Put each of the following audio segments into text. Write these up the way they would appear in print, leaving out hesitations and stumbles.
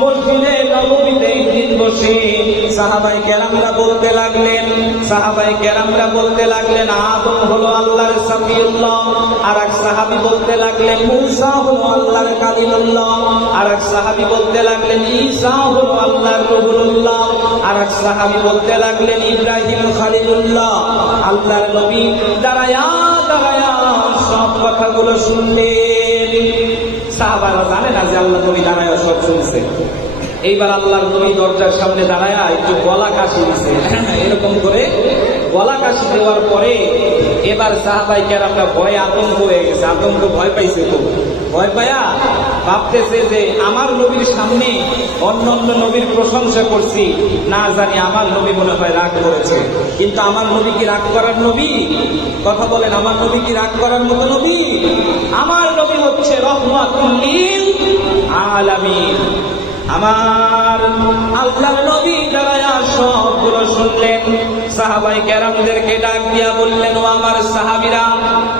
মসজিদে নববীতে একদিন বসে সাহাবায়ে কেরামরা বলতে লাগলেন আদম হলো আল্লাহর সফিউল্লাহ, আর এক সাহাবী বলতে লাগলেন মূসা হলো আল্লাহর কালিমুল্লাহ, আর এক সাহাবী বলতে লাগলেন ঈসা হলো আল্লাহর রূহুল্লাহ, আর এক সাহাবী বলতে লাগলেন ইব্রাহিম খলিলুল্লাহ। আল্লাহর নবী দাঁড়ায়া সব কথাগুলো শুনলেন। সাহাবারা জানে না যে আল্লাহ নবী দাঁড়ায়া সব শুনছে। এইবার আল্লাহর নবী দরজার সামনে দাঁড়ায়া একটু গলা কাশি দিছে, এরকম করে গলা কাশি দেওয়ার পরে এবার সাহাবায়ে কেরামরা ভয়ে আতঙ্ক হয়ে গেছে, ভয় পাইছে। তো ভয় পায়া ভাবতেছে যে আমার নবীর সামনে অন্য নবীর প্রশংসা করছি, না জানি আমার নবী মনে হয় রাগ করেছে। কিন্তু আমার নবী কি রাগ করার নবী? কথা বলেন, আমার নবী কি রাগ করার মতো নবী? আমার নবী হচ্ছে রহমাতুল লিল আলামিন। আমার আল্লাহর নবী দাঁড়ায়া সবগুলো শুনলেন। সাহাবায়ে কেরামদেরকে ডাক দিয়া বললেন, ও আমার সাহাবীরা,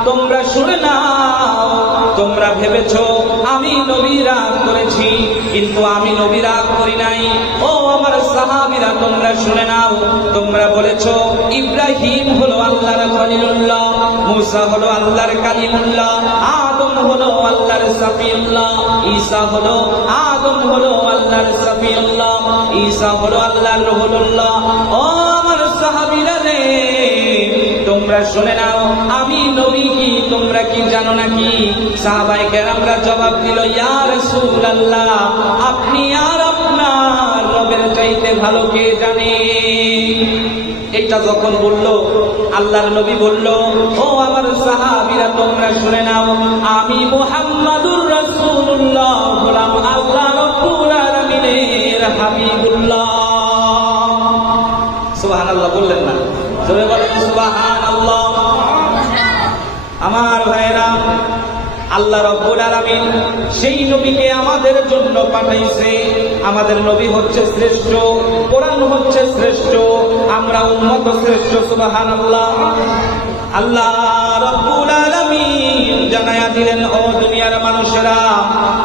তোমরা শুনে নাও। তোমরা ভেবেছো আমি নবী রাগ করেছি, কিন্তু আমি নবী রাগ করি নাই। ও আমার সাহাবীরা, তোমরা শুনে নাও। তোমরা বলেছো ইব্রাহিম হলো আল্লাহর খলিলুল্লাহ, মূসা হলো আল্লাহর কালিমুল্লাহ, আদম হলো আল্লাহর সফিউল্লাহ, ঈসা হলো আল্লাহর সফিউল্লাহ, ঈসা হলো আল্লাহর রূহুল্লাহ। ও আমার সাহাবীরা রে, তোমরা শুনে নাও আমি নবী কি তোমরা কি জানো নাকি? সাহাবায়ে কেরামরা জবাব দিল, ইয়া রাসূলুল্লাহ, আপনি আর আপনার রবের চাইতে ভালো কে জানে। এটা যখন বলল, আল্লাহর নবী বলল, ও আমার সাহাবীরা, তোমরা শুনে নাও আমি মুহাম্মাদুর রাসূলুল্লাহ হলাম আল্লাহ রাব্বুল আলামিনের হাবিবুল্লাহ। সুবহানাল্লাহ বললেন না? জোরে বলেন সুবহানাল্লাহ। আমার ভাইরা, আল্লাহ রাব্বুল আলামিন সেই নবীকে আমাদের জন্য পাঠাইছে। আমাদের নবী হচ্ছে শ্রেষ্ঠ, কোরআন হচ্ছে শ্রেষ্ঠ, আমরা উম্মত শ্রেষ্ঠ। সুবহানাল্লাহ। আল্লাহ রাব্বুল আলামিন জানায়া দিলেন, ও দুনিয়ার মানুষেরা,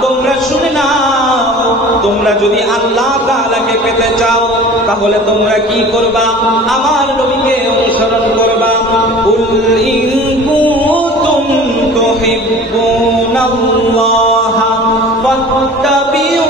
তোমরা শুনে নাও, তোমরা যদি আল্লাহ তাআলাকে পেতে চাও তাহলে তোমরা কি করবা? আমার নবীকে অনুসরণ করবা। কুল ইন কুনতুম তুহিব্বুনাল্লাহ ফাত্তাবিউ